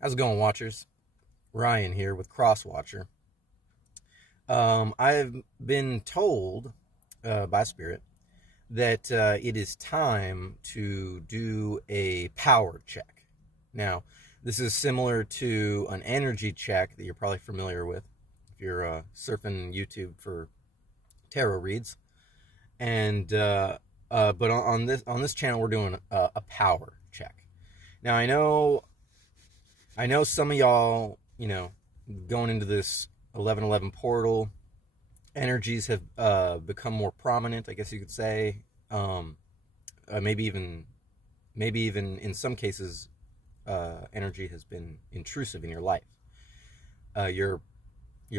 How's it going, watchers? Ryan here with Crosswatcher. I've been told by Spirit that it is time to do a power check. Now, this is similar to an energy check that you're probably familiar with if you're surfing YouTube for tarot reads. And but on this channel, we're doing a power check. Now, I know some of y'all, going into this 1111 portal, energies have become more prominent, I guess you could say. Um, maybe even in some cases, energy has been intrusive in your life. You're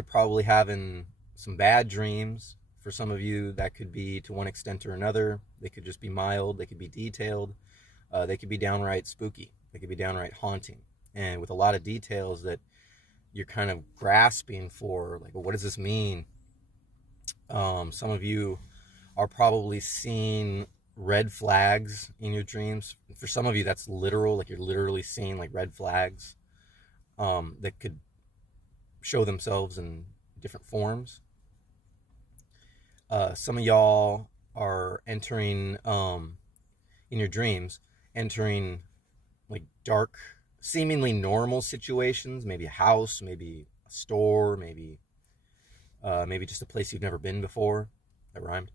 probably having some bad dreams. For some of you, that could be to one extent or another. They could just be mild. They could be detailed. They could be downright spooky. They could be downright haunting, and with a lot of details that you're kind of grasping for, like, well, what does this mean? Some of you are probably seeing red flags in your dreams. For some of you, that's literal, like you're literally seeing like red flags that could show themselves in different forms. Some of y'all are entering in your dreams, entering like dark, seemingly normal situations, maybe a house, maybe a store, maybe just a place you've never been before. That rhymed.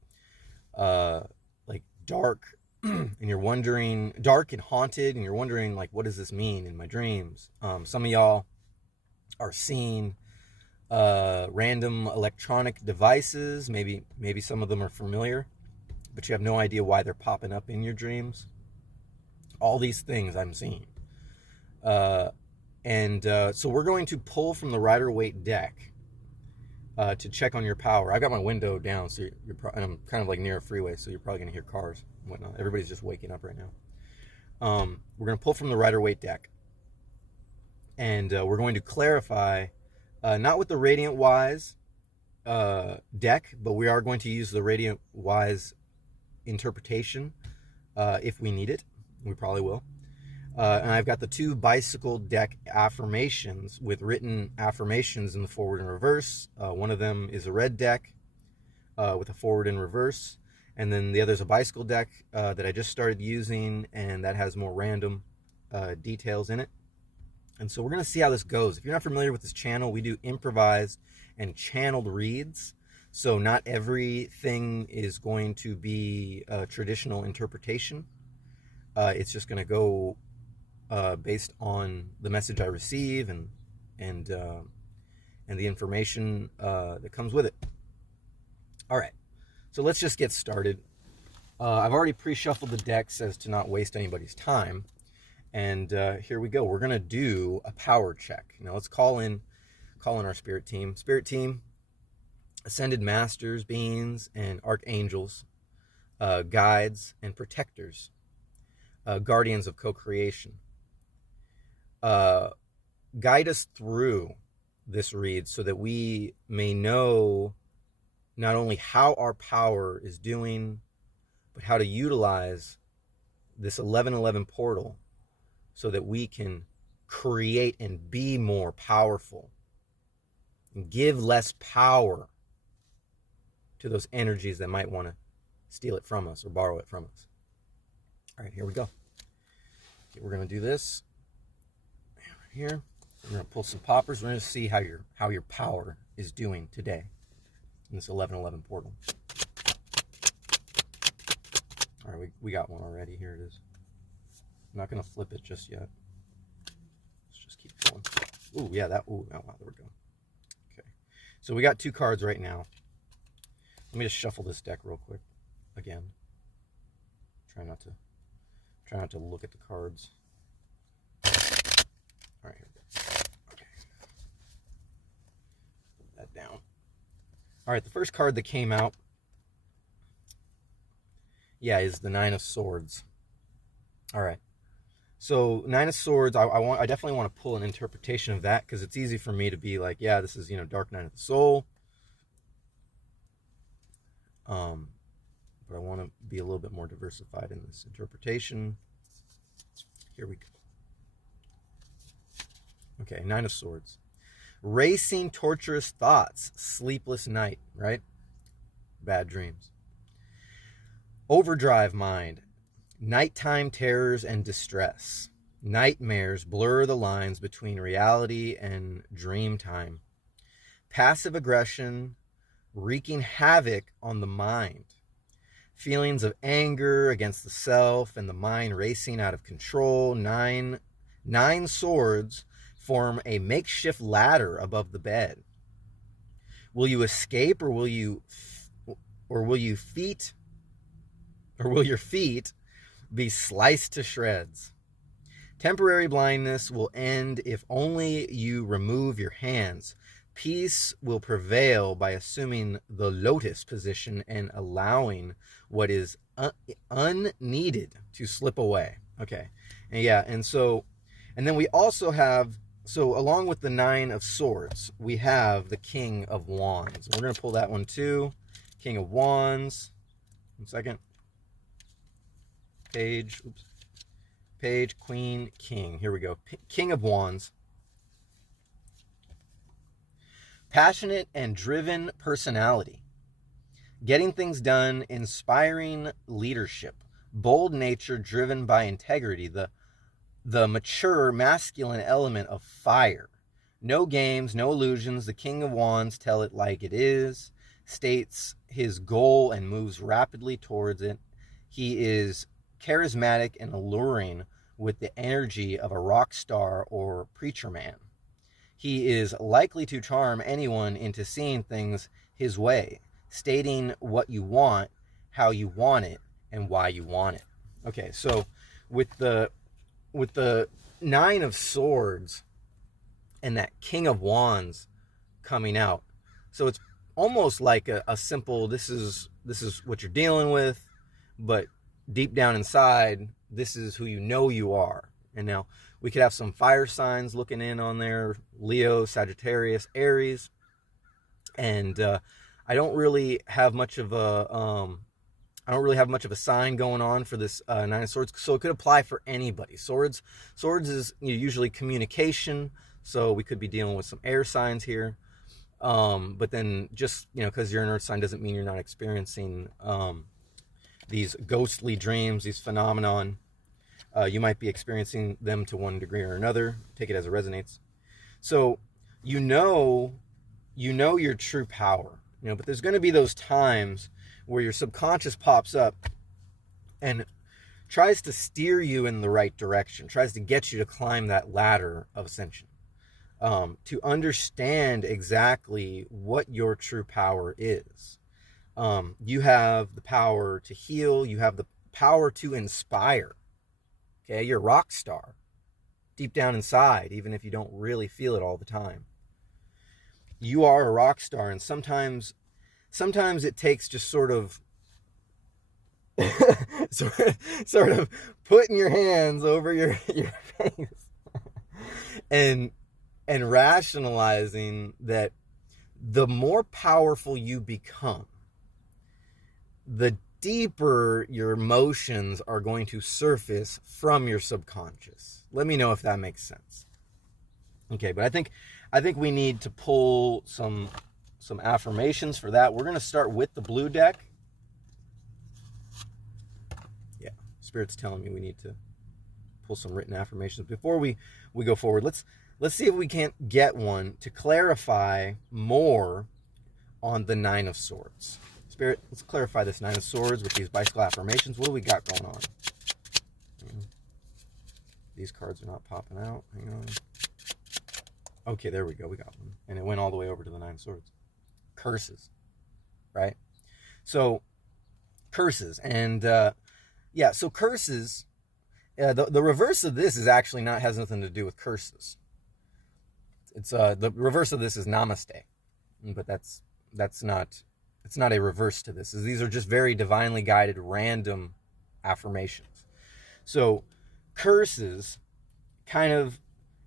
Like dark, and you're wondering, dark and haunted, and you're wondering, like, what does this mean in my dreams? Some of y'all are seeing random electronic devices. Maybe some of them are familiar, but you have no idea why they're popping up in your dreams. All these things I'm seeing. So we're going to pull from the Rider-Waite deck to check on your power. I've got my window down, so and I'm kind of like near a freeway, so you're probably going to hear cars and whatnot. Everybody's just waking up right now. We're going to pull from the Rider-Waite deck, and we're going to clarify, not with the Radiant Wise deck, but we are going to use the Radiant Wise interpretation if we need it. We probably will. And I've got the two bicycle deck affirmations with written affirmations in the forward and reverse. One of them is a red deck with a forward and reverse. And then the other is a bicycle deck that I just started using, and that has more random details in it. And so we're going to see how this goes. If you're not familiar with this channel, we do improvised and channeled reads. So not everything is going to be a traditional interpretation. It's just going to go based on the message I receive and the information that comes with it. All right, so let's just get started. I've already pre-shuffled the decks as to not waste anybody's time, and here we go. We're gonna do a power check. Now let's call in our spirit team. Spirit team, ascended masters, beings, and archangels, guides and protectors, guardians of co-creation. Guide us through this read so that we may know not only how our power is doing, but how to utilize this 1111 portal so that we can create and be more powerful and give less power to those energies that might want to steal it from us or borrow it from us. All right, here we go. Okay, we're going to do this. Here, we're going to pull some poppers. We're going to see how your power is doing today in this 1111 portal. All right, we got one already. Here it is. I'm not going to flip it just yet. Let's just keep going. Ooh, yeah, oh, wow, there we go. Okay, so we got two cards right now. Let me just shuffle this deck real quick again. Try not to look at the cards. All right, here we go. Okay. Put that down. All right, the first card that came out, is the Nine of Swords. All right. So Nine of Swords, I definitely want to pull an interpretation of that, because it's easy for me to be like, yeah, this is, Dark Night of the Soul. But I want to be a little bit more diversified in this interpretation. Here we go. Okay, Nine of Swords. Racing, torturous thoughts, sleepless night, right? Bad dreams. Overdrive mind, nighttime terrors and distress. Nightmares blur the lines between reality and dream time. Passive aggression, wreaking havoc on the mind. Feelings of anger against the self and the mind racing out of control. Nine swords form a makeshift ladder above the bed. Will you escape, or will your feet be sliced to shreds? Temporary blindness will end if only you remove your hands. Peace will prevail by assuming the lotus position and allowing what is unneeded to slip away. Okay. And then we also have, so along with the Nine of Swords, we have the King of Wands. We're going to pull that one too. King of Wands. 1 second. Page, Queen, King. Here we go. King of Wands. Passionate and driven personality. Getting things done, inspiring leadership. Bold nature driven by integrity. The mature masculine element of fire. No games, no illusions. The King of Wands, tell it like it is. States his goal and moves rapidly towards it. He is charismatic and alluring with the energy of a rock star or preacher man. He is likely to charm anyone into seeing things his way, stating what you want, how you want it, and why you want it. Okay, so with the Nine of Swords and that King of Wands coming out, so it's almost like a simple, this is what you're dealing with, but deep down inside, this is who you know you are. And now we could have some fire signs looking in on there: Leo, Sagittarius, Aries. And I don't really have much of a sign going on for this Nine of Swords, so it could apply for anybody. Swords is usually communication, so we could be dealing with some air signs here. But then just, because you're an earth sign doesn't mean you're not experiencing these ghostly dreams, these phenomenon. You might be experiencing them to one degree or another. Take it as it resonates. So you know your true power, but there's going to be those times where your subconscious pops up and tries to steer you in the right direction, tries to get you to climb that ladder of ascension, to understand exactly what your true power is. You have the power to heal. You have the power to inspire. Okay, you're a rock star deep down inside, even if you don't really feel it all the time. You are a rock star, and sometimes it takes just sort of putting your hands over your face and rationalizing that the more powerful you become, the deeper your emotions are going to surface from your subconscious. Let me know if that makes sense. Okay, but I think we need to pull some affirmations for that. We're going to start with the blue deck. Yeah, Spirit's telling me we need to pull some written affirmations before we go forward. Let's see if we can't get one to clarify more on the Nine of Swords. Spirit, let's clarify this Nine of Swords with these bicycle affirmations. What do we got going on? These cards are not popping out. Hang on. Okay, there we go. We got one. And it went all the way over to the Nine of Swords. Curses, right? So, curses. And, so curses, the reverse of this has nothing to do with curses. It's, the reverse of this is namaste. But it's not a reverse to this. These are just very divinely guided, random affirmations. So curses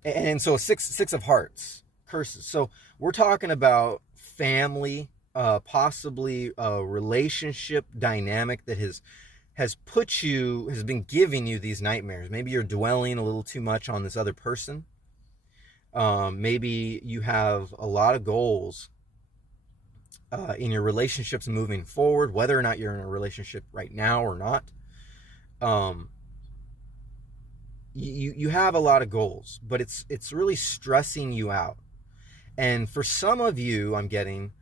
and so six of hearts, curses. So we're talking about family, possibly a relationship dynamic that has been giving you these nightmares. Maybe you're dwelling a little too much on this other person. Maybe you have a lot of goals in your relationships moving forward, whether or not you're in a relationship right now or not. Um, you have a lot of goals, but it's really stressing you out. And for some of you, I'm getting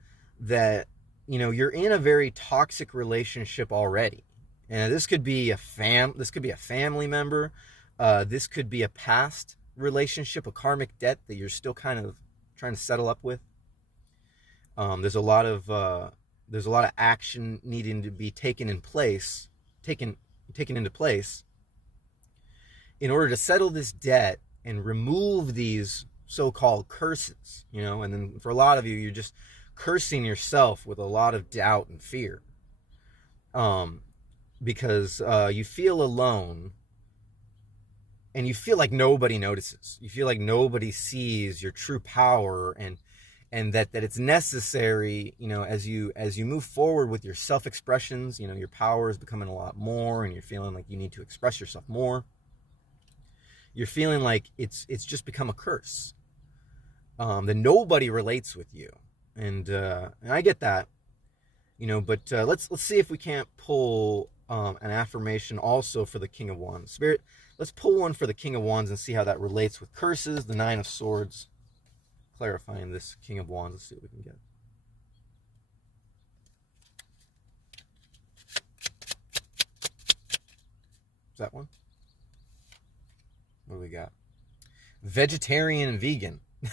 that, you're in a very toxic relationship already. And this could be a family member. This could be a past relationship, a karmic debt that you're still kind of trying to settle up with. There's a lot of action needing to be taken into place in order to settle this debt and remove these so-called curses, and then for a lot of you, you're just cursing yourself with a lot of doubt and fear, because you feel alone, and you feel like nobody notices. You feel like nobody sees your true power, and that it's necessary, as you move forward with your self-expressions, your power is becoming a lot more, and you're feeling like you need to express yourself more. You're feeling like it's just become a curse, that nobody relates with you, and I get that, but let's see if we can't pull an affirmation also for the King of Wands. Spirit, let's pull one for the King of Wands and see how that relates with curses, the Nine of Swords, clarifying this King of Wands. Let's see what we can get. Is that one? What do we got? Vegetarian and vegan. And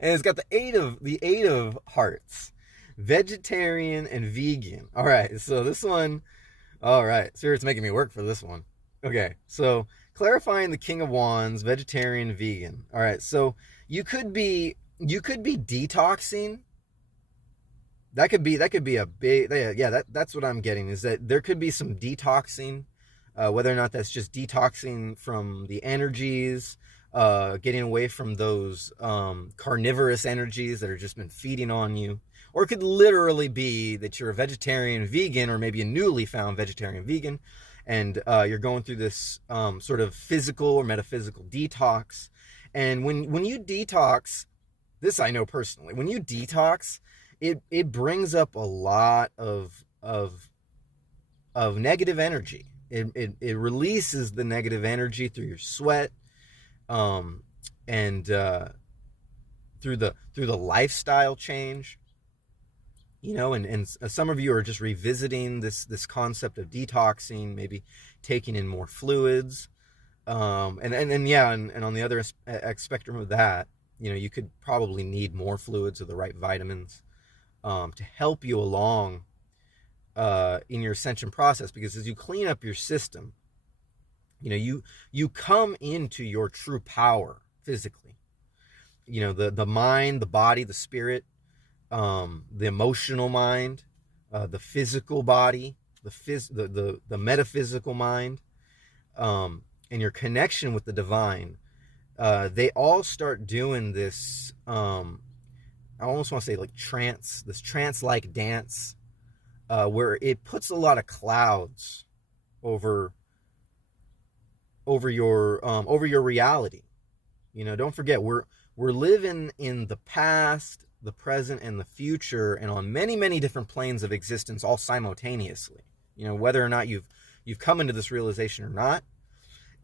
it's got the eight of hearts. Vegetarian and vegan. All right, so this one, all right, Spirit's making me work for this one. Okay, so clarifying the King of Wands, vegetarian, vegan. All right, so you could be detoxing. That could be a big, that's what I'm getting, is that there could be some detoxing, whether or not that's just detoxing from the energies, getting away from those carnivorous energies that have just been feeding on you. Or it could literally be that you're a vegetarian vegan, or maybe a newly found vegetarian vegan, and you're going through this sort of physical or metaphysical detox. And when you detox, this I know personally, when you detox, it brings up a lot of negative energy. It releases the negative energy through your sweat, and through the lifestyle change, and some of you are just revisiting this concept of detoxing, maybe taking in more fluids, and on the other spectrum of that, you could probably need more fluids or the right vitamins to help you along in your ascension process, because as you clean up your system, you come into your true power physically. The mind, the body, the spirit, the emotional mind, the physical body, the metaphysical mind, and your connection with the divine, they all start doing this, I almost want to say like this trance-like dance, where it puts a lot of clouds over your reality. Don't forget, we're living in the past, the present, and the future, and on many, many different planes of existence, all simultaneously. Whether or not you've come into this realization or not.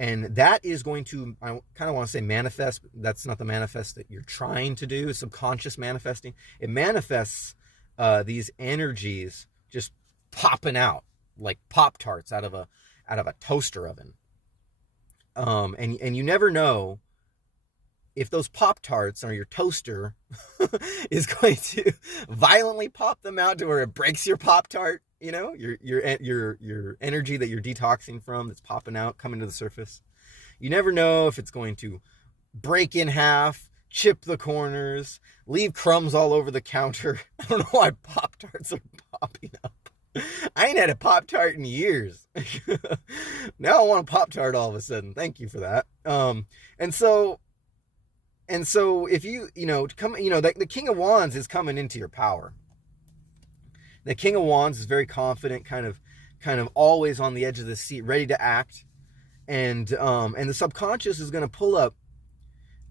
And that is going to, I kind of want to say manifest. That's not the manifest that you're trying to do, subconscious manifesting. It manifests these energies just popping out like Pop-Tarts out of a toaster oven. And you never know if those Pop-Tarts or your toaster is going to violently pop them out to where it breaks your Pop-Tart, your energy that you're detoxing from that's popping out, coming to the surface. You never know if it's going to break in half, chip the corners, leave crumbs all over the counter. I don't know why Pop-Tarts are popping up. I ain't had a Pop-Tart in years. Now I want a Pop-Tart all of a sudden. Thank you for that. And so if you come, the King of Wands is coming into your power. The King of Wands is very confident, kind of always on the edge of the seat, ready to act. And the subconscious is going to pull up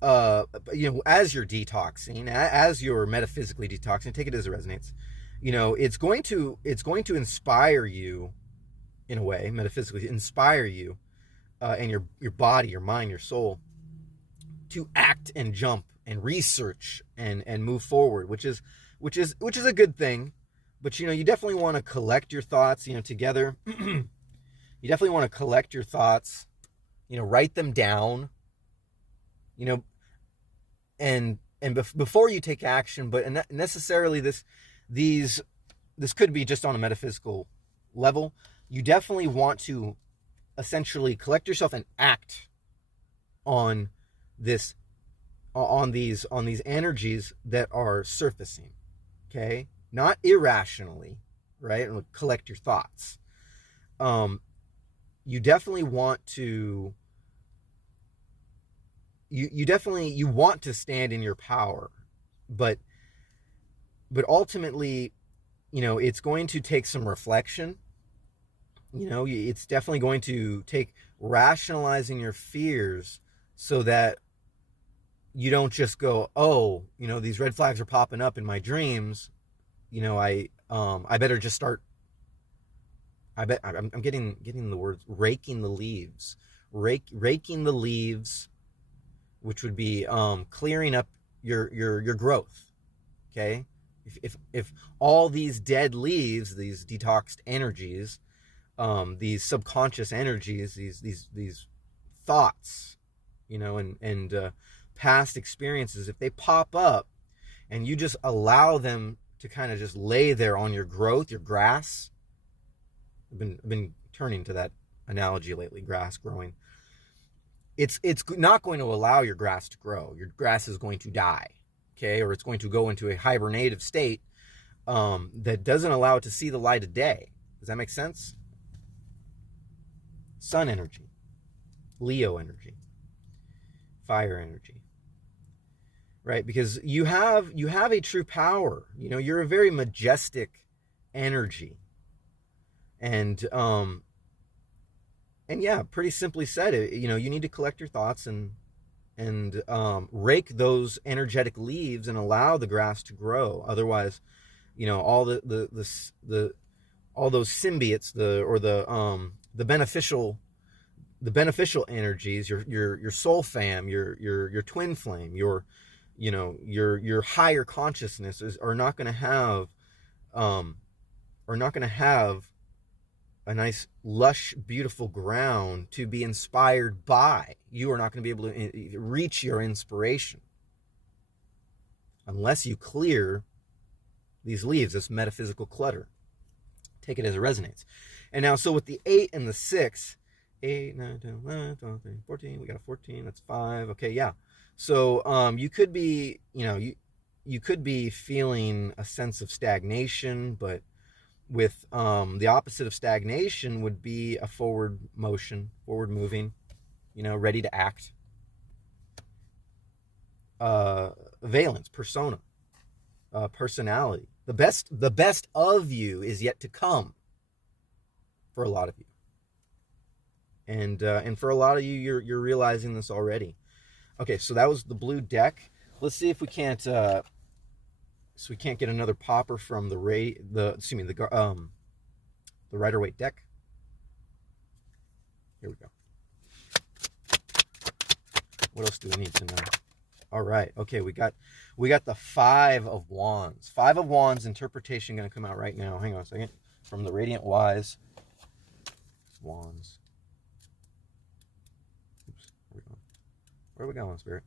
as you're detoxing, as you're metaphysically detoxing, take it as it resonates. It's going to inspire you, in a way, metaphysically inspire you, and your body, your mind, your soul, to act and jump and research and move forward, which is a good thing. But you definitely want to collect your thoughts, together. You definitely want to collect your thoughts, write them down, and before you take action. But necessarily this could be just on a metaphysical level. You definitely want to essentially collect yourself and act on this, on these energies that are surfacing. Okay, not irrationally, right? Collect your thoughts. You definitely want to. You want to stand in your power, but ultimately, it's going to take some reflection. It's definitely going to take rationalizing your fears so that you don't just go, oh, these red flags are popping up in my dreams. I better just start. I'm getting the words, raking the leaves, raking the leaves, which would be clearing up your growth. Okay, if all these dead leaves, these detoxed energies, these subconscious energies, these thoughts, and past experiences, if they pop up and you just allow them to kind of just lay there on your growth, your grass. I've been turning to that analogy lately, grass growing. It's not going to allow your grass to grow. Your grass is going to die, okay? Or it's going to go into a hibernative state that doesn't allow it to see the light of day. Does that make sense? Sun energy, Leo energy, fire energy, right? Because you have a true power. You're a very majestic energy. And yeah, pretty simply said, you need to collect your thoughts and rake those energetic leaves and allow the grass to grow. Otherwise, all all those symbiotes, the beneficial energies, your soul fam, your twin flame, your higher consciousnesses are not going to have a nice, lush, beautiful ground to be inspired by. You are not going to be able to reach your inspiration unless you clear these leaves, this metaphysical clutter. Take it as it resonates. And now, so with the 8 and the 6, 8, 9, 10, 11, 12, 13, 14, we got a 14, that's 5. Okay, yeah. So you could be, you could be feeling a sense of stagnation, but with the opposite of stagnation would be a forward motion, forward moving, ready to act. Valence, persona, personality. The best of you is yet to come for a lot of you. And for a lot of you, you're realizing this already. Okay, so that was the blue deck. Let's see if we can't so we can't get another popper from the Rider-Waite deck. Here we go. What else do we need to know? All right. Okay, we got the 5 of Wands. 5 of Wands interpretation going to come out right now. Hang on a second. From the Radiant Wise. Wands. Oops. Where are we going, Spirit?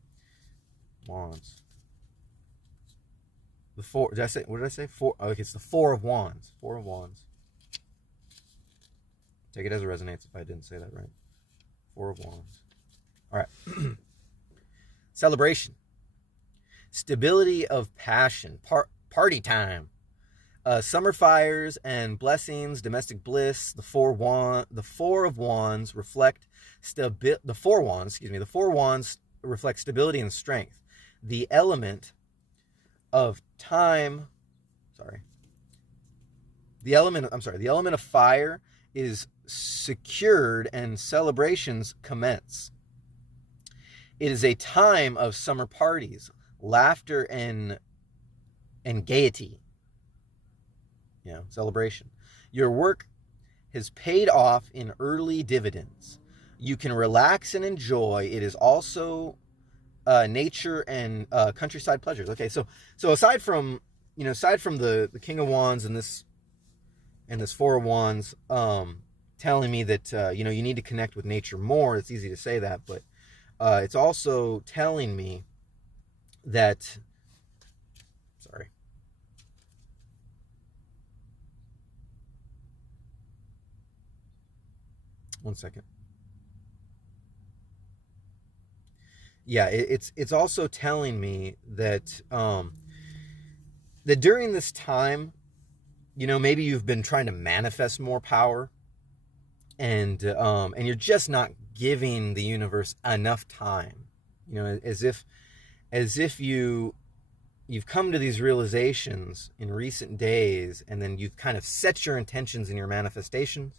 Wands. The 4. What did I say? 4. Okay, it's the 4 of Wands. 4 of Wands. Take it as it resonates if I didn't say that right. 4 of Wands. All right. Celebration. Stability of passion. Party time. Summer fires and blessings, domestic bliss. The 4 of Wands reflect the 4 wands reflect stability and strength. The element of time, the element of fire is secured and celebrations commence. It is a time of summer parties, laughter and gaiety, celebration. Your work has paid off in early dividends. You can relax and enjoy. It is also nature and countryside pleasures. Okay, so aside from the King of Wands and this Four of Wands, telling me that you need to connect with nature more. It's easy to say that, but it's also telling me that. Sorry. One second. Yeah, it's also telling me that that during this time, maybe you've been trying to manifest more power, and you're just not giving the universe enough time. As if you've come to these realizations in recent days, and then you've kind of set your intentions in your manifestations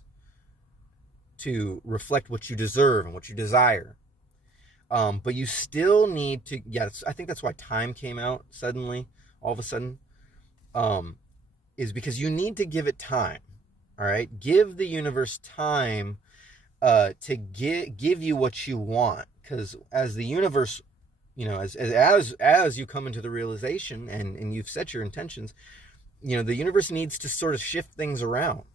to reflect what you deserve and what you desire. But you still need to, I think that's why time came out suddenly, all of a sudden, is because you need to give it time. All right? Give the universe time to give you what you want. Because as the universe, as you come into the realization and you've set your intentions, the universe needs to sort of shift things around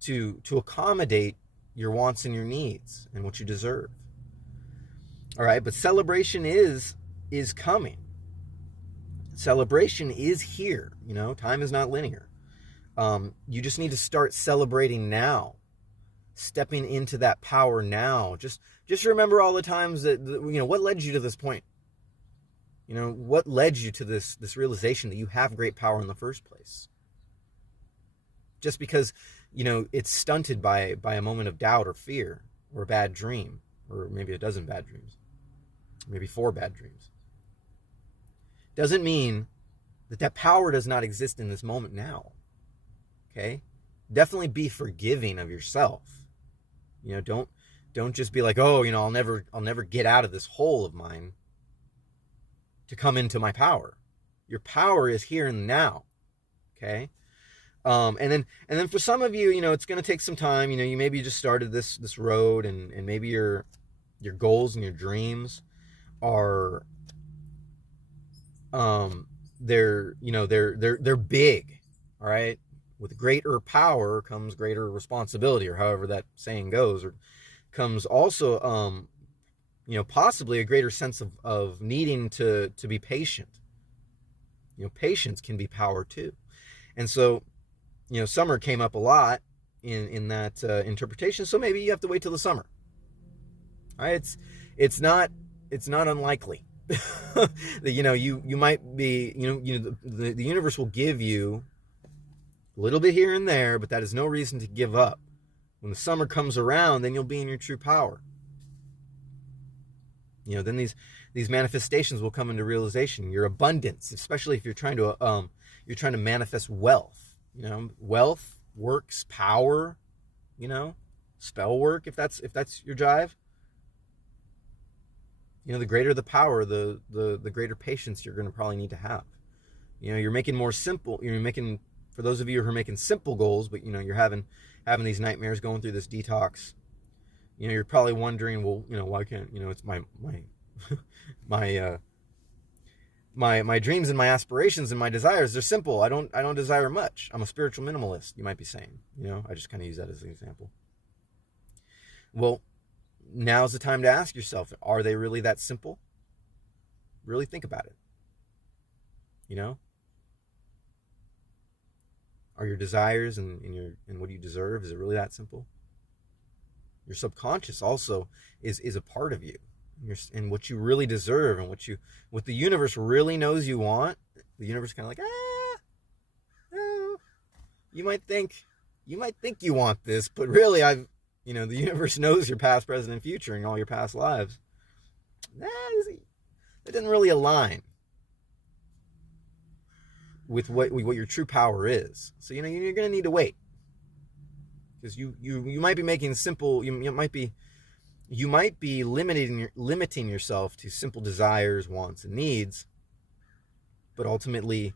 to accommodate your wants and your needs and what you deserve. All right, but celebration is coming. Celebration is here. Time is not linear. You just need to start celebrating now, stepping into that power now. Just remember all the times that what led you to this point. What led you to this realization that you have great power in the first place. Just because it's stunted by a moment of doubt or fear or a bad dream, or maybe a dozen bad dreams, maybe 4 bad dreams, doesn't mean that power does not exist in this moment now. Okay? Definitely be forgiving of yourself. Don't just be like, oh, I'll never get out of this hole of mine to come into my power. Your power is here and now. Okay? And then for some of you, it's going to take some time. You maybe just started this road, and maybe your goals and your dreams are they're big. All right? With greater power comes greater responsibility, or however that saying goes, or comes also possibly a greater sense of needing to be patient. Patience can be power too. And so summer came up a lot in that interpretation, so maybe you have to wait till the summer. All right? It's not unlikely that you might be the universe will give you a little bit here and there, but that is no reason to give up. When the summer comes around, then you'll be in your true power. Then these manifestations will come into realization. Your abundance, especially if you're trying to manifest wealth. Wealth, works, power. Spell work, if that's your drive. The greater the power, the greater patience you're going to probably need to have. You're making more simple. You're making, for those of you who are making simple goals, but you're having these nightmares, going through this detox. You're probably wondering, well, why can't it's my my dreams and my aspirations and my desires, they're simple. I don't desire much. I'm a spiritual minimalist, you might be saying. I just kind of use that as an example. Well, now's the time to ask yourself, are they really that simple? Really think about it. Are your desires and what you deserve, is it really that simple? Your subconscious also is a part of you, and what you really deserve, and what the universe really knows you want. The universe kind of like, no. You might think you want this, but really the universe knows your past, present, and future, and all your past lives. That didn't really align with what your true power is. So you're going to need to wait, because you might be making simple. You might be you might be limiting yourself to simple desires, wants, and needs, but ultimately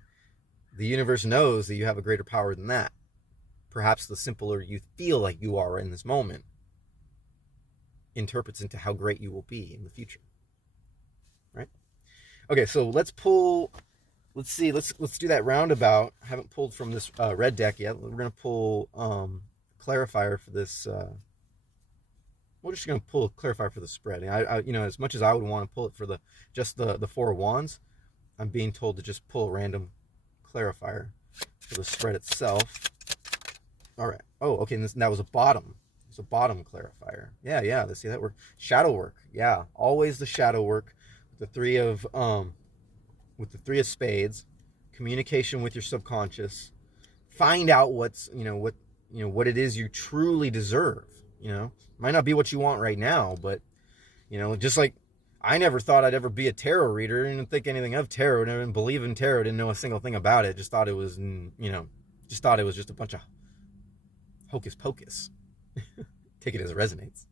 the universe knows that you have a greater power than that. Perhaps the simpler you feel like you are in this moment interprets into how great you will be in the future. Right? Okay, so let's see, let's do that roundabout. I haven't pulled from this red deck yet. We're going to pull clarifier for this. We're just going to pull a clarifier for the spread. And as much as I would want to pull it for just the Four of Wands, I'm being told to just pull a random clarifier for the spread itself. All right. Oh, okay. And that was a bottom. It's a bottom clarifier. Yeah. Let's see that work. Shadow work. Yeah, always the shadow work. With the three of spades, communication with your subconscious. Find out what it is you truly deserve. Might not be what you want right now, but just like I never thought I'd ever be a tarot reader. I didn't think anything of tarot. Never even believe in tarot. Didn't know a single thing about it. Just thought it was, just a bunch of hocus pocus. Take it as it resonates.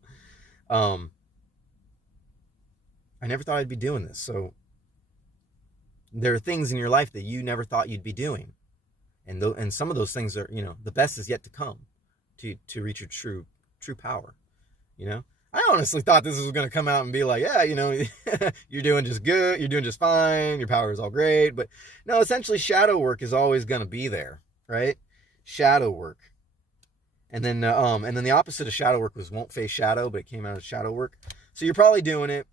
I never thought I'd be doing this. So there are things in your life that you never thought you'd be doing, and some of those things are, the best is yet to come, to reach your true power. I honestly thought this was going to come out and be like, yeah, you're doing just good, you're doing just fine, your power is all great. But no, essentially shadow work is always going to be there, right? Shadow work. And then the opposite of shadow work was won't face shadow, but it came out as shadow work. So you're probably doing it.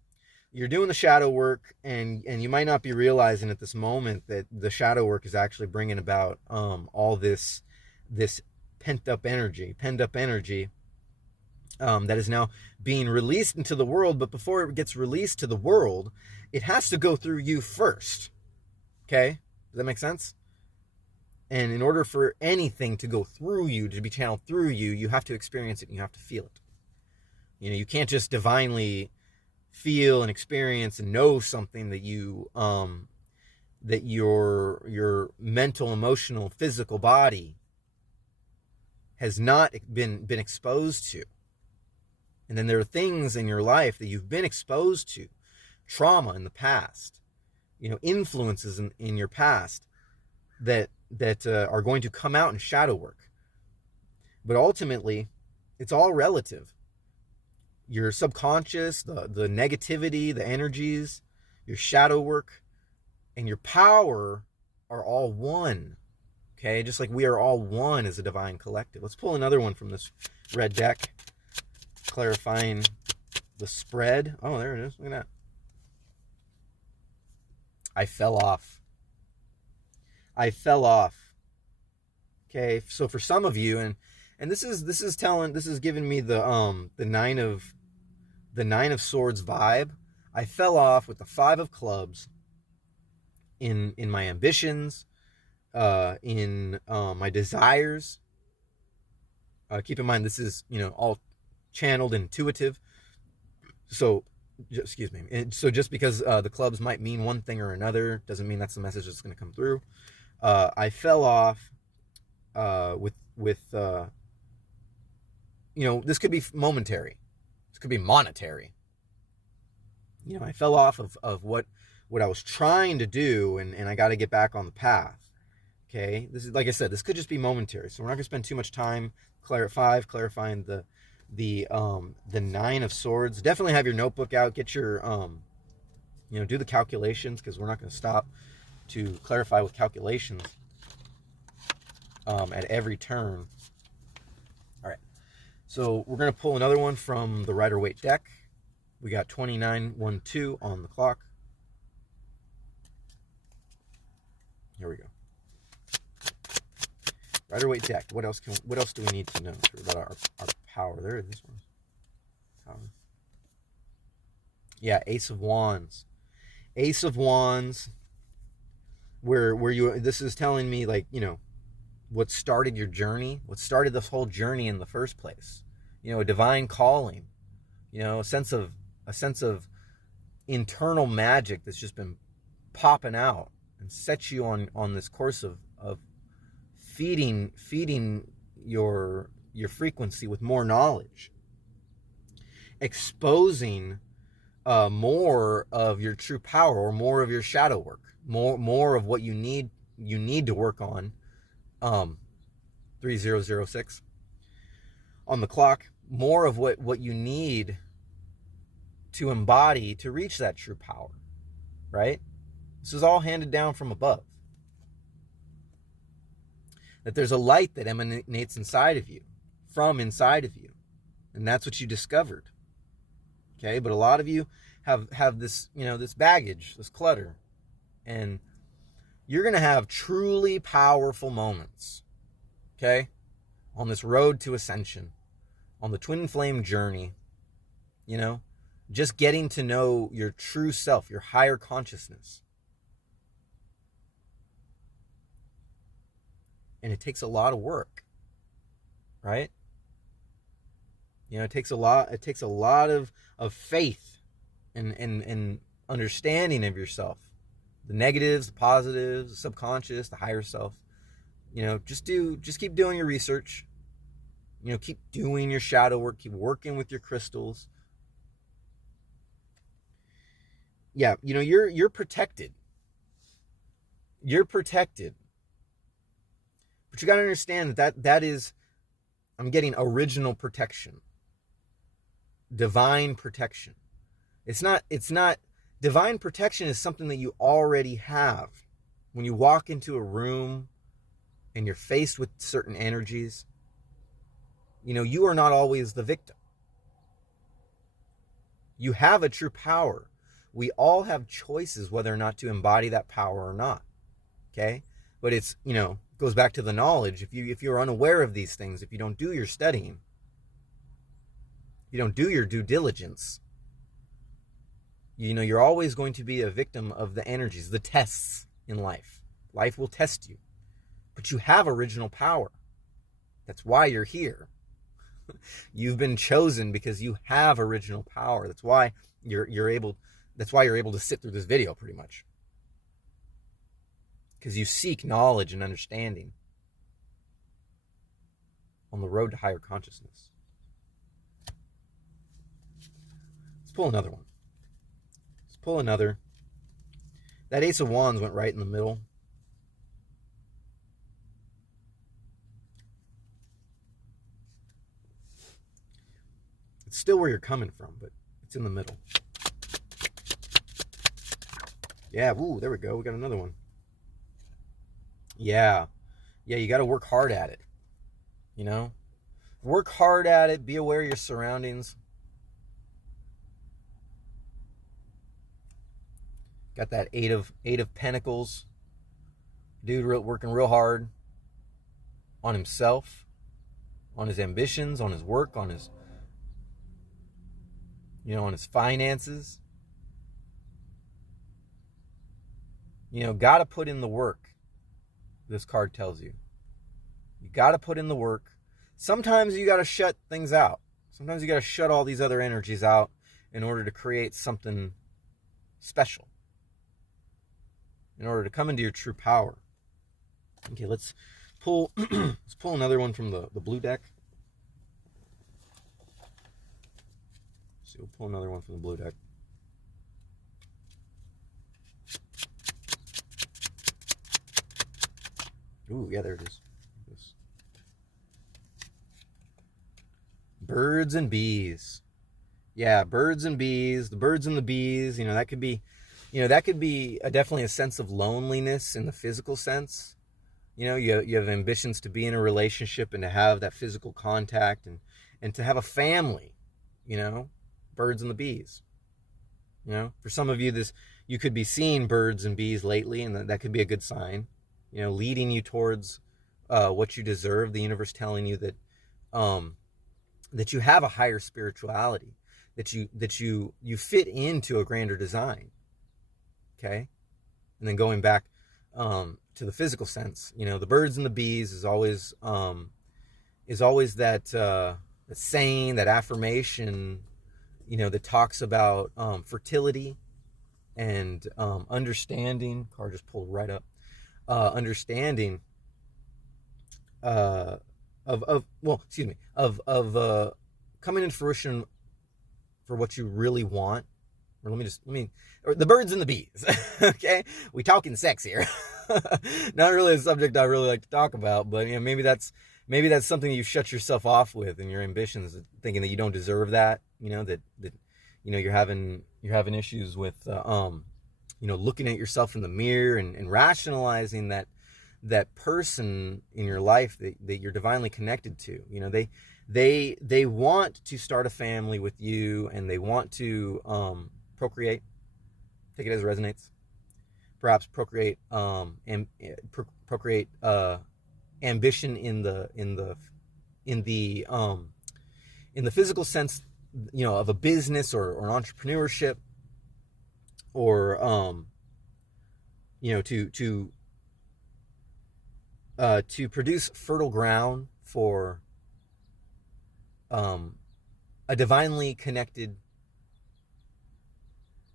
You're doing the shadow work, and you might not be realizing at this moment that the shadow work is actually bringing about all this pent up energy that is now being released into the world. But before it gets released to the world, it has to go through you first. Okay? Does that make sense? And in order for anything to go through you, to be channeled through you, you have to experience it and you have to feel it. You can't just divinely feel and experience and know something that that your mental, emotional, physical body has not been exposed to. And then there are things in your life that you've been exposed to, trauma in the past, influences in your past that are going to come out in shadow work. But ultimately, it's all relative. Your subconscious, the negativity, the energies, your shadow work, and your power are all one. Okay? Just like we are all one as a divine collective. Let's pull another one from this red deck, clarifying the spread. Oh, there it is. Look at that. I fell off. Okay, so for some of you, and this is giving me the nine of swords vibe. I fell off with the 5 of clubs in my ambitions, in my desires. Keep in mind this is all channeled intuitive. So excuse me. So just because the clubs might mean one thing or another doesn't mean that's the message that's going to come through. I fell off with this could be momentary. This could be monetary. I fell off of what I was trying to do, and I got to get back on the path. Okay, this is, like I said, this could just be momentary. So we're not going to spend too much time clarifying the 9 of swords. Definitely have your notebook out. Get your do the calculations, because we're not going to stop to clarify with calculations at every turn. All right, so we're going to pull another one from the Rider-Waite deck. We got 2912 on the clock. Here we go. Rider-Waite deck. What else do we need to know about our power? There it is. This one. Power. Yeah, Ace of Wands. Ace of Wands. Where you, this is telling me, like, what started your journey, what started this whole journey in the first place. A divine calling. A sense of internal magic that's just been popping out and set you on this course of feeding your frequency with more knowledge. exposing more of your true power, or more of your shadow work, more of what you need to work on. 3006 on the clock, more of what you need to embody to reach that true power, right? This is all handed down from above. That there's a light that emanates inside of you, from inside of you, and that's what you discovered. Okay, but a lot of you have this, this baggage, this clutter, and you're going to have truly powerful moments, okay, on this road to ascension, on the twin flame journey, just getting to know your true self, your higher consciousness. And it takes a lot of work, right? It takes a lot of faith and understanding of yourself. The negatives, the positives, the subconscious, the higher self. Just keep doing your research. Keep doing your shadow work, keep working with your crystals. Yeah, you're protected. You're protected. But you got to understand that is, I'm getting original protection. Divine protection. It's not divine protection is something that you already have. When you walk into a room and you're faced with certain energies, you are not always the victim. You have a true power. We all have choices whether or not to embody that power or not. Okay? But it's, goes back to the knowledge. If you're unaware of these things, if you don't do your studying, if you don't do your due diligence, you're always going to be a victim of the energies, the tests in life. Life will test you. But you have original power. That's why you're here. You've been chosen because you have original power. That's why you're able to sit through this video, pretty much. Because you seek knowledge and understanding on the road to higher consciousness. Let's pull another one. Let's pull another. That Ace of Wands went right in the middle. It's still where you're coming from, but it's in the middle. Yeah, ooh, there we go. We got another one. Yeah, you got to work hard at it. Work hard at it. Be aware of your surroundings. Got that eight of Pentacles. Dude working real hard on himself, on his ambitions, on his work, on his, on his finances. Got to put in the work. This card tells you. You got to put in the work. Sometimes you got to shut things out. Sometimes you got to shut all these other energies out in order to create something special. In order to come into your true power. Okay, let's pull another one from the blue deck. So we'll pull another one from the blue deck. Ooh, yeah, there it is. Birds and bees. Yeah, birds and bees. The birds and the bees. That could be, definitely a sense of loneliness in the physical sense. You have ambitions to be in a relationship and to have that physical contact and to have a family. Birds and the bees. For some of you, you could be seeing birds and bees lately, and that could be a good sign. Leading you towards what you deserve. The universe telling you that that you have a higher spirituality, that you fit into a grander design. Okay, and then going back to the physical sense, the birds and the bees is always that saying, that affirmation, that talks about fertility and understanding. Card just pulled right up. Understanding of coming into fruition for what you really want, or or the birds and the bees, okay? We talking sex here. Not really a subject I really like to talk about, but maybe that's something you shut yourself off with in your ambitions, thinking that you don't deserve that, that you're having issues with looking at yourself in the mirror and rationalizing that person in your life that you're divinely connected to. They want to start a family with you, and they want to procreate. Take it as it resonates. Perhaps procreate ambition in the physical sense, of a business or an entrepreneurship, or to produce fertile ground for a divinely connected,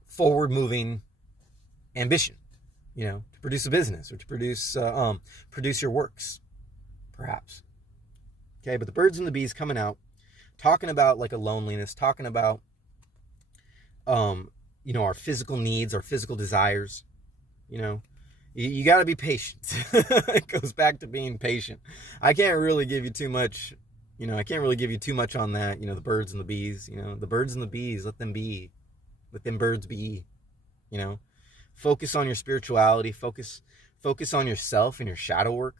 forward-moving ambition, to produce a business, or to produce your works, perhaps. Okay, but the birds and the bees coming out, talking about like a loneliness, talking about our physical needs, our physical desires. You got to be patient. It goes back to being patient. I can't really give you too much. I can't really give you too much on that. The birds and the bees. The birds and the bees. Let them be. Let them birds be. Focus on your spirituality. Focus on yourself and your shadow work.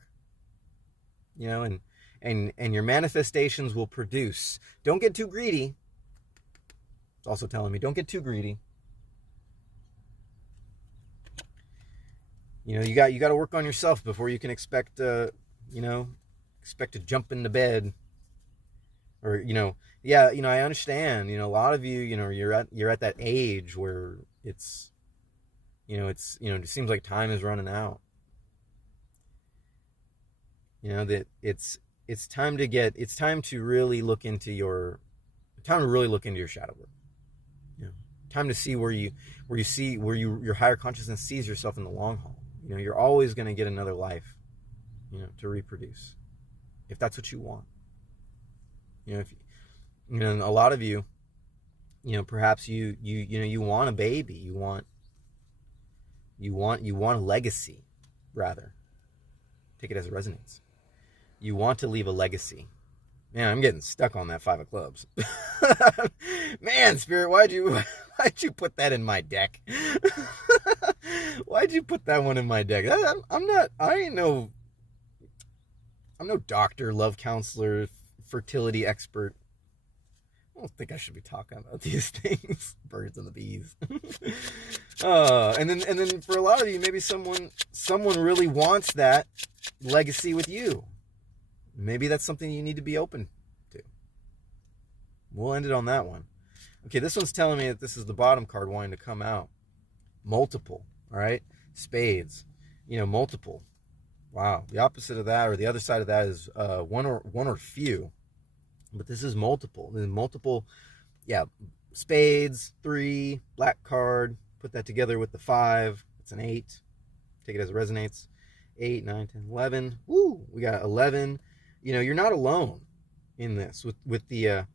And your manifestations will produce. Don't get too greedy. It's also telling me, don't get too greedy. You got to work on yourself before you can expect to jump into bed. Or I understand. A lot of you, you're at that age where it seems like time is running out. That it's time to really look into your shadow work. Time to see where your higher consciousness sees yourself in the long haul. You're always going to get another life, to reproduce, if that's what you want. If a lot of you, perhaps you want a baby, you want a legacy, rather. Take it as it resonates. You want to leave a legacy. Man, I'm getting stuck on that 5 of clubs. Man, Spirit, why'd you put that in my deck? Why'd you put that one in my deck? I'm no doctor, love counselor, fertility expert. I don't think I should be talking about these things. Birds and the bees. And then for a lot of you, maybe someone really wants that legacy with you. Maybe that's something you need to be open to. We'll end it on that one. Okay, this one's telling me that this is the bottom card wanting to come out. Multiple, all right? Spades, multiple. Wow, the opposite of that, or the other side of that, is one or few. But this is multiple. There's multiple, spades, 3, black card. Put that together with the 5. It's an 8. Take it as it resonates. 8, 9, 10, 11. Woo! We got 11. You're not alone in this. With the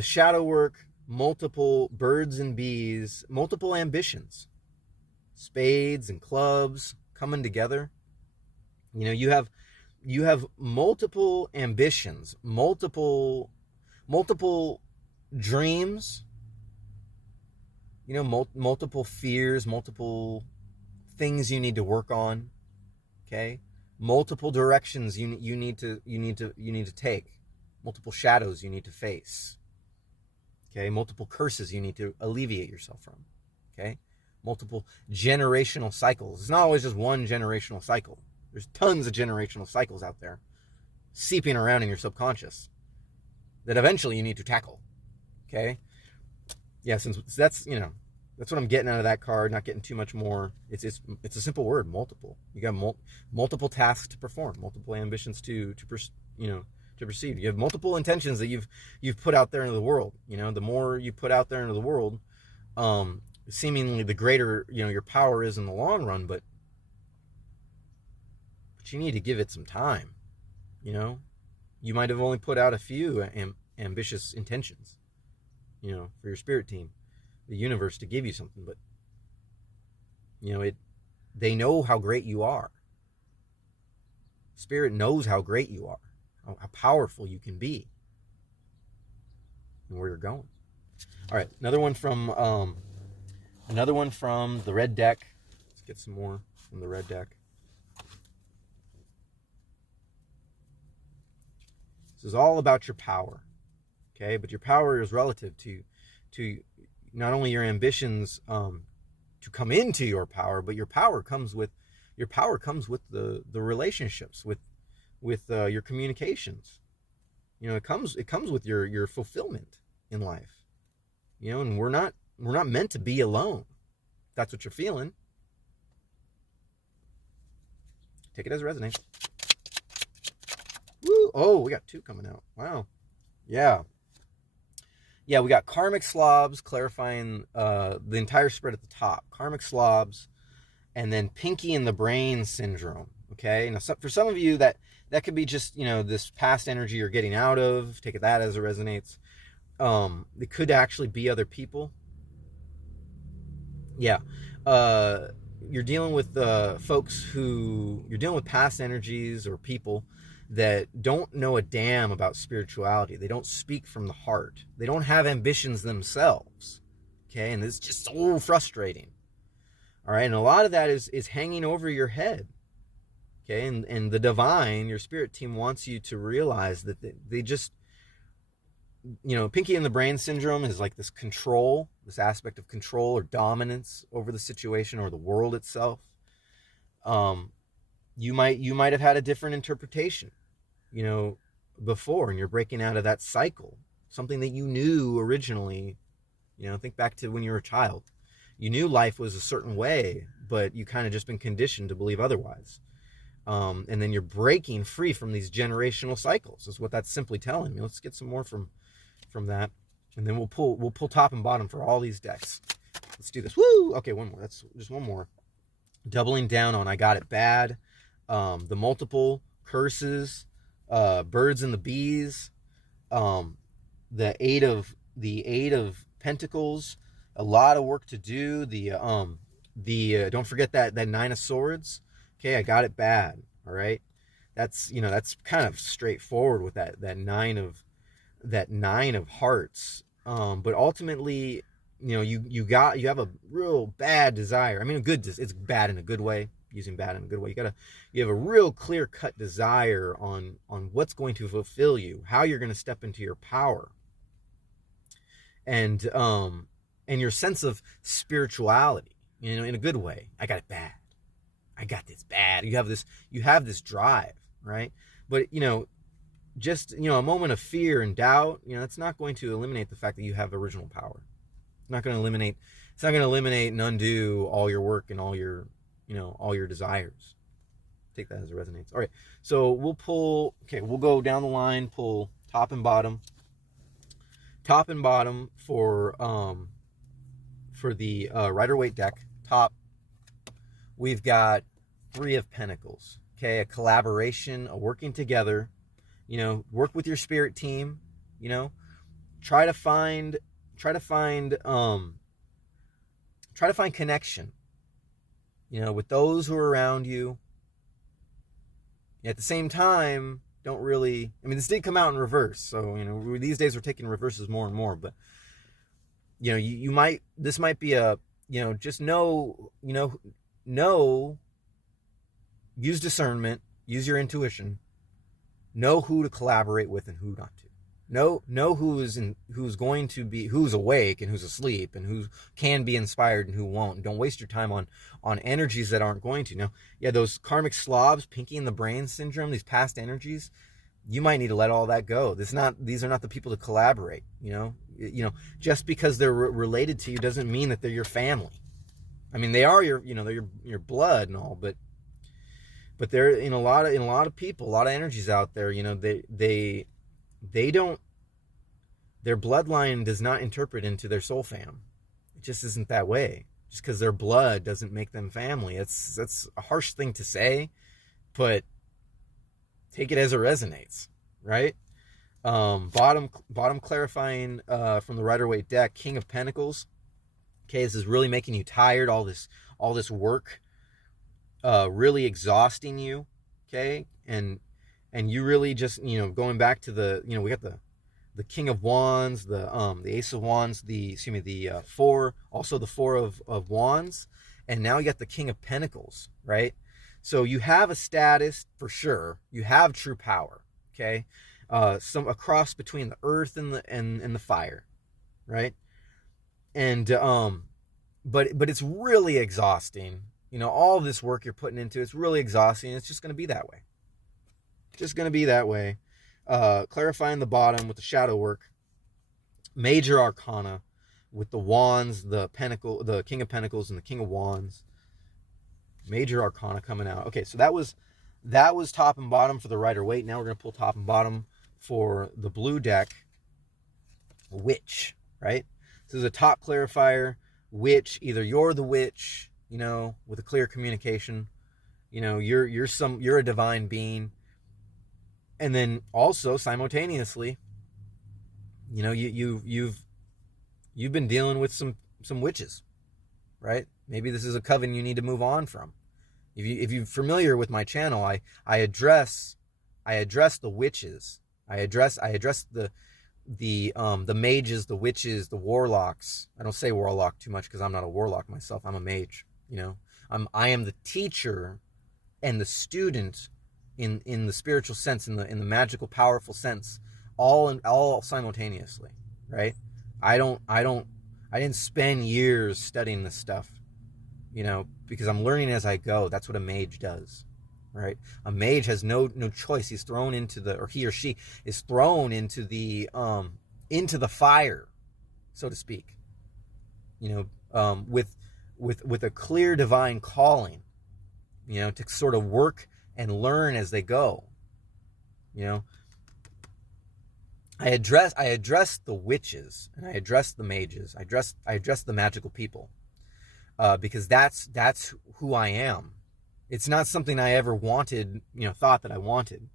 shadow work, multiple birds and bees, multiple ambitions. Spades and clubs coming together. You have multiple ambitions, multiple dreams, multiple fears, multiple things you need to work on. Okay, multiple directions you need to take, multiple shadows you need to face. Okay, multiple curses you need to alleviate yourself from. Okay, multiple generational cycles. It's not always just one generational cycle. There's tons of generational cycles out there seeping around in your subconscious that eventually you need to tackle. Okay? Yeah, since that's what I'm getting out of that card, not getting too much more. It's a simple word, multiple. You got multiple tasks to perform, multiple ambitions to proceed. You have multiple intentions that you've put out there into the world. The more you put out there into the world, seemingly the greater, your power is in the long run, but you need to give it some time. You might have only put out a few ambitious intentions. for your spirit team, the universe, to give you something. But they know how great you are. Spirit knows how great you are, how powerful you can be, and where you're going. All right, another one from the red deck. Let's get some more from the red deck. This is all about your power, okay? But your power is relative to not only your ambitions to come into your power, but your power comes with the relationships, with your communications. It comes with your fulfillment in life. And we're not meant to be alone. If that's what you're feeling, take it as it resonates. Woo! Oh, we got 2 coming out. Wow. Yeah, we got karmic slobs, clarifying the entire spread at the top. Karmic slobs, and then pinky in the brain syndrome. Okay, now for some of you that could be just this past energy you're getting out of. Take that as it resonates. It could actually be other people. Yeah, you're dealing with you're dealing with past energies or people that don't know a damn about spirituality. They don't speak from the heart. They don't have ambitions themselves. Okay, and it's just so frustrating. All right, and a lot of that is hanging over your head. Okay, and the divine, your spirit team, wants you to realize that they just, pinky in the brain syndrome is like this control, this aspect of control or dominance over the situation or the world itself. You might have had a different interpretation, before, and you're breaking out of that cycle. Something that you knew originally, think back to when you were a child. You knew life was a certain way, but you kind of just been conditioned to believe otherwise. And then you're breaking free from these generational cycles, is what that's simply telling me. Let's get some more from that, and then we'll pull top and bottom for all these decks. Let's do this. Woo! Okay, one more. That's just one more. Doubling down on I got it bad. The multiple curses, birds and the bees, the eight of pentacles, a lot of work to do. Don't forget that 9 of swords. Okay, I got it bad. All right, that's kind of straightforward with that 9 of hearts. But ultimately, you have a real bad desire. I mean, it's bad in a good way. Using bad in a good way. You have a real clear-cut desire on what's going to fulfill you, how you're going to step into your power, and your sense of spirituality, in a good way. I got it bad. I got this bad. You have this drive, right? But just a moment of fear and doubt, that's not going to eliminate the fact that you have original power. It's not going to eliminate and undo all your work and all your desires. Take that as it resonates. All right, so we'll go down the line, pull top and bottom for the Rider-Waite deck. Top, we've got 3 of Pentacles. Okay, a collaboration, a working together. Work with your spirit team. Try to find connection. With those who are around you. At the same time, don't really. I mean, this did come out in reverse, so these days we're taking reverses more and more. But you might. This might be a just know. Use discernment. Use your intuition. Know who to collaborate with and who not to. Know who's awake and who's asleep, and who can be inspired and who won't. And don't waste your time on energies that aren't going to. Now, those karmic slobs, pinky in the brain syndrome, these past energies, you might need to let all that go. These are not the people to collaborate. Just because they're related to you doesn't mean that they're your family. I mean, they are they're your blood and all, but they're in a lot of people, a lot of energies out there. They don't, their bloodline does not interpret into their soul fam. It just isn't that way. Just because their blood doesn't make them family. That's a harsh thing to say, but take it as it resonates, right? Bottom clarifying from the Rider-Waite deck, King of Pentacles. Okay, this is really making you tired. All this work, really exhausting you. Okay, and you really just, going back to the, we got the King of Wands, the Ace of Wands, the four, also the Four of Wands, and now you got the King of Pentacles, right? So you have a status for sure. You have true power. Okay, a cross between the earth and the fire, right? And but it's really exhausting. All this work you're putting into it's really exhausting. It's just going to be that way. Just going to be that way. Clarifying the bottom with the shadow work. Major Arcana with the Wands, the King of Pentacles, and the King of Wands. Major Arcana coming out. Okay, so that was top and bottom for the Rider-Waite. Now we're going to pull top and bottom for the blue deck, Witch, right? This is a top clarifier. Witch, either you're the witch, with a clear communication, you're a divine being, and then also simultaneously, you've been dealing with some witches, right? Maybe this is a coven you need to move on from. If you're familiar with my channel, I address the witches. I address the mages, the witches, the warlocks. I don't say warlock too much because I'm not a warlock myself. I'm a mage. I am the teacher and the student in the spiritual sense, in the magical, powerful sense, all simultaneously, right? I didn't spend years studying this stuff, because I'm learning as I go. That's what a mage does. Right? A mage has no choice. He's thrown into he or she is thrown into the fire, so to speak. With a clear divine calling, to sort of work and learn as they go. I address the witches and I address the mages. I address the magical people, because that's who I am. It's not something I ever wanted, thought that I wanted,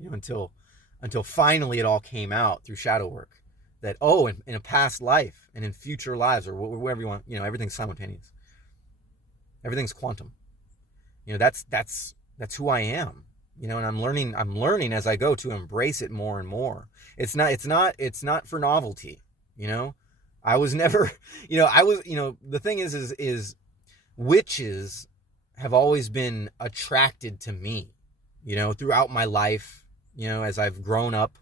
until finally it all came out through shadow work. That, in a past life and in future lives, or whatever you want, everything's simultaneous. Everything's quantum. That's who I am. And I'm learning as I go to embrace it more and more. It's not for novelty. I was never, the thing is witches have always been attracted to me, throughout my life, as I've grown up.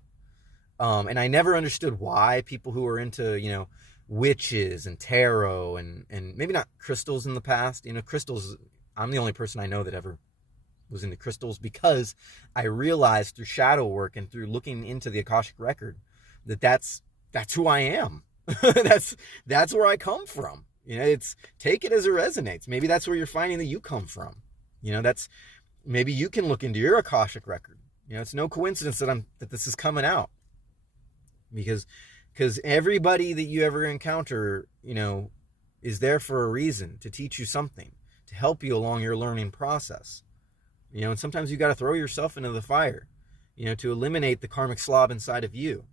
And I never understood why people who were into, witches and tarot and maybe not crystals in the past, crystals, I'm the only person I know that ever was into crystals, because I realized through shadow work and through looking into the Akashic record that's who I am. that's where I come from. It's, take it as it resonates. Maybe that's where you're finding that you come from. That's, maybe you can look into your Akashic record. It's no coincidence that this is coming out, because everybody that you ever encounter, is there for a reason, to teach you something, to help you along your learning process. And sometimes you got to throw yourself into the fire, to eliminate the karmic slob inside of you,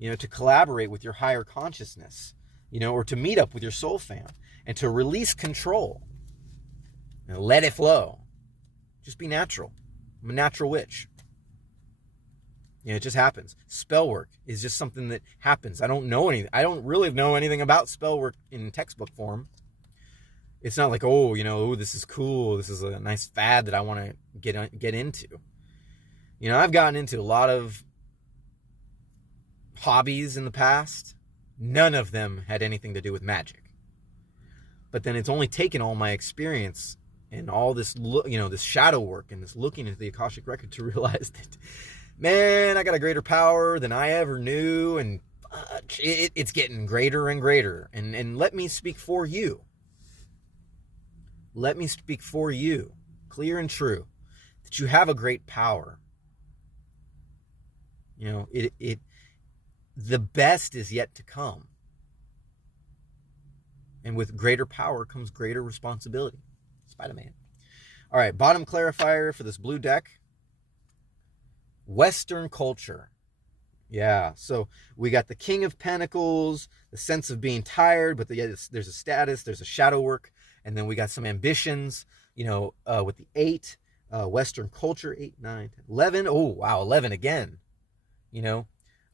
to collaborate with your higher consciousness, or to meet up with your soul fam and to release control and let it flow. Just be natural. I'm a natural witch. It just happens. Spell work is just something that happens. I don't know anything. I don't really know anything about spell work in textbook form. It's not like, this is cool. This is a nice fad that I want to get into. I've gotten into a lot of hobbies in the past. None of them had anything to do with magic. But then it's only taken all my experience and all this, this shadow work and this looking into the Akashic record to realize that, man, I got a greater power than I ever knew, and it's getting greater and greater. And let me speak for you. Let me speak for you, clear and true, that you have a great power. The best is yet to come. And with greater power comes greater responsibility. Spider-Man. All right, bottom clarifier for this blue deck. Western culture. Yeah. So we got the King of Pentacles, the sense of being tired, but there's a status, there's a shadow work, and then we got some ambitions, with the 8, Western culture, 8, 9, 10, 11. Oh, wow, 11 again.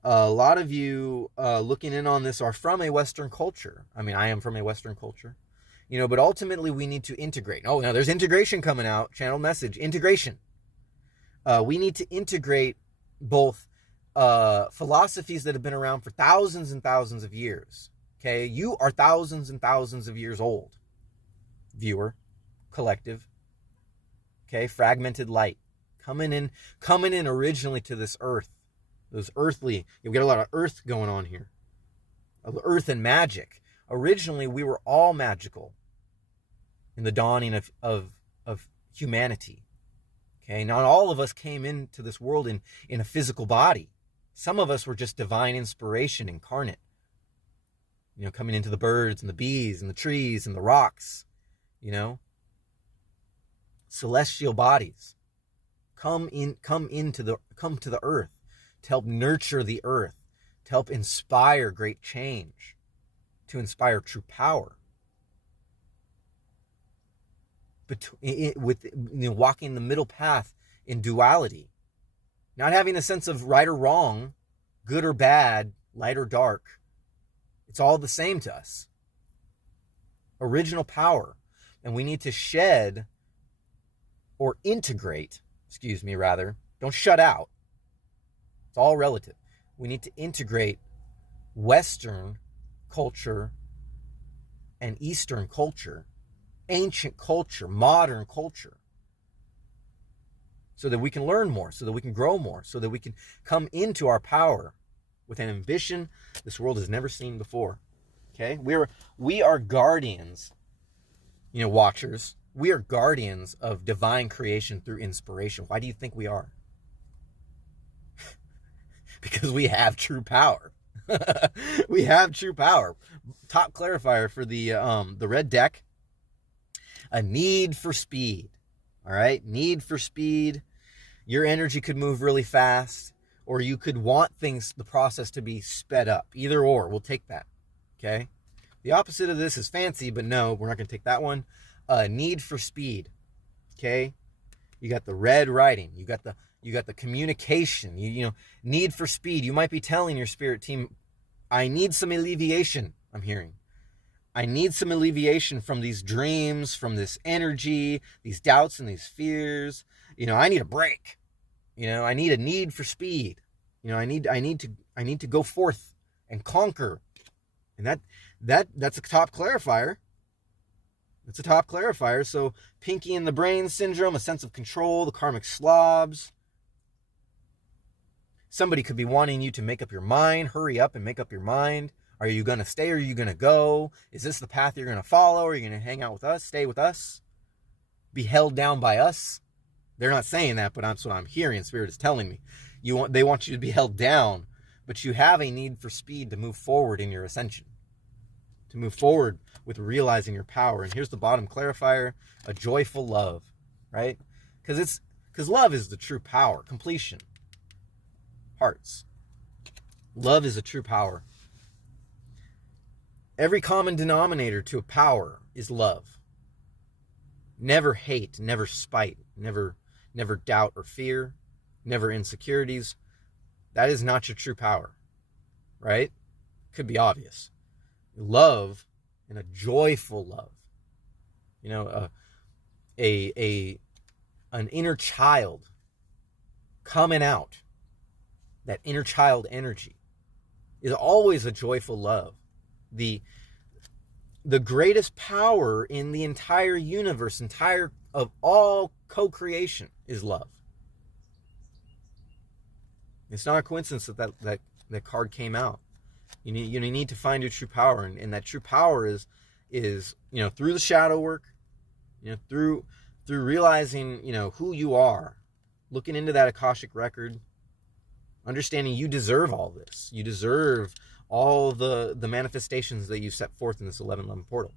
A lot of you looking in on this are from a Western culture. I mean, I am from a Western culture, but ultimately we need to integrate. Oh, now there's integration coming out. Channel message, integration. We need to integrate both philosophies that have been around for thousands and thousands of years. Okay, you are thousands and thousands of years old. Viewer, collective. Okay, fragmented light coming in originally to this earth. Those earthly, we got a lot of earth going on here. Of earth and magic. Originally, we were all magical in the dawning of humanity. Okay, not all of us came into this world in a physical body. Some of us were just divine inspiration incarnate. Coming into the birds and the bees and the trees and the rocks. Celestial bodies. Come to the earth to help nurture the earth, to help inspire great change, to inspire true power. With walking the middle path in duality, not having a sense of right or wrong, good or bad, light or dark. It's all the same to us. Original power. And we need to shed or integrate, don't shut out. It's all relative. We need to integrate Western culture and Eastern culture, ancient culture, modern culture, so that we can learn more, so that we can grow more, so that we can come into our power with an ambition this world has never seen before. Okay? We are guardians, watchers. We are guardians of divine creation through inspiration. Why do you think we are? Because we have true power. We have true power. Top clarifier for the red deck. A need for speed. All right? Need for speed. Your energy could move really fast, or you could want the process to be sped up. Either or, we'll take that. Okay? The opposite of this is fancy, but no, we're not going to take that one. Need for speed. Okay? You got the red writing. You got the communication. Need for speed. You might be telling your spirit team, I need some alleviation, I'm hearing. I need some alleviation from these dreams, from this energy, these doubts and these fears. I need a break. I need a need for speed. I need to go forth and conquer. And that's a top clarifier. It's a top clarifier. So Pinky in the Brain syndrome, a sense of control, the karmic slobs. Somebody could be wanting you to make up your mind. Hurry up and make up your mind. Are you going to stay or are you going to go? Is this the path you're going to follow? Are you going to hang out with us? Stay with us? Be held down by us? They're not saying that, but that's what I'm hearing. Spirit is telling me. They want you to be held down, but you have a need for speed to move forward in your ascension. To move forward with realizing your power. And here's the bottom clarifier, a joyful love, right? Because love is the true power, completion. Hearts. Love is a true power. Every common denominator to a power is love. Never hate, never spite, never doubt or fear, never insecurities. That is not your true power, right? Could be obvious. Love, and a joyful love. An inner child coming out. That inner child energy is always a joyful love. The greatest power in the entire universe, of all co-creation, is love. It's not a coincidence that card came out. You need to find your true power, and that true power is through the shadow work, through realizing who you are, looking into that Akashic record, understanding you deserve all this. You deserve all the manifestations that you set forth in this 1111 portal.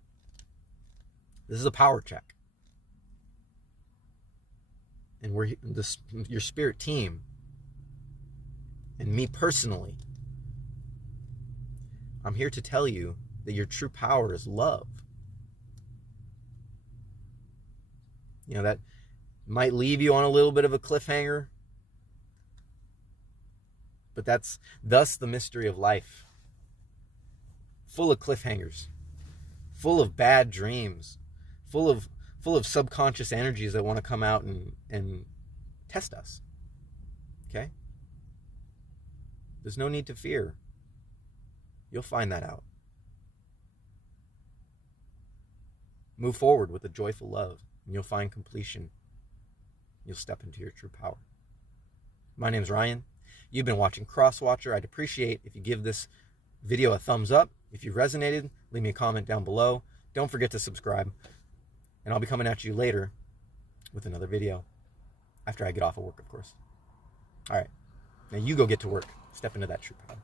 This is a power check. And your spirit team And me personally, I'm here to tell you that your true power is love. You know, that might leave you on a little bit of a cliffhanger, but that's thus the mystery of life. Full of cliffhangers, full of bad dreams, full of subconscious energies that want to come out and test us. Okay? There's no need to fear. You'll find that out. Move forward with a joyful love, and you'll find completion. You'll step into your true power. My name's Ryan. You've been watching Crosswatcher. I'd appreciate if you give this video a thumbs up. If you resonated, leave me a comment down below. Don't forget to subscribe. And I'll be coming at you later with another video. After I get off of work, of course. All right. Now you go get to work. Step into that true power.